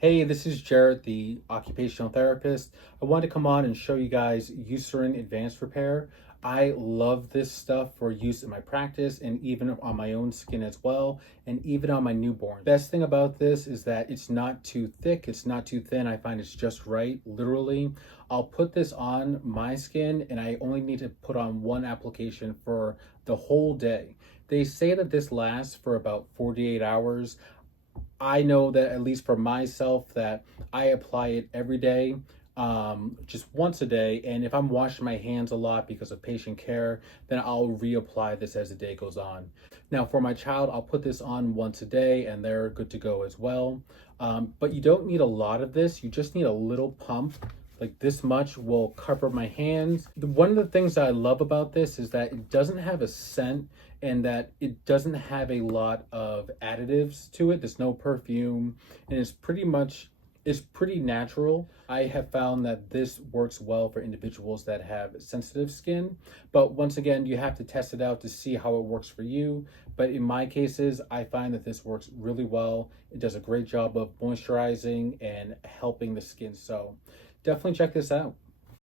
Hey, this is Jarrett, the occupational therapist. I wanted to come on and show you guys Eucerin Advanced Repair. I love this stuff for use in my practice and even on my own skin as well, and even on my newborn. Best thing about this is that it's not too thick, it's not too thin. I find it's just right, literally. I'll put this on my skin and I only need to put on one application for the whole day. They say that this lasts for about 48 hours. I know that at least for myself that I apply it every day, just once a day. And if I'm washing my hands a lot because of patient care, then I'll reapply this as the day goes on. Now for my child, I'll put this on once a day and they're good to go as well. But you don't need a lot of this. You just need a little pump. Like this much will cover my hands. One of the things that I love about this is that it doesn't have a scent and that it doesn't have a lot of additives to it. There's no perfume and it's pretty natural. I have found that this works well for individuals that have sensitive skin, but once again, you have to test it out to see how it works for you. But in my cases, I find that this works really well. It does a great job of moisturizing and helping the skin. So definitely check this out.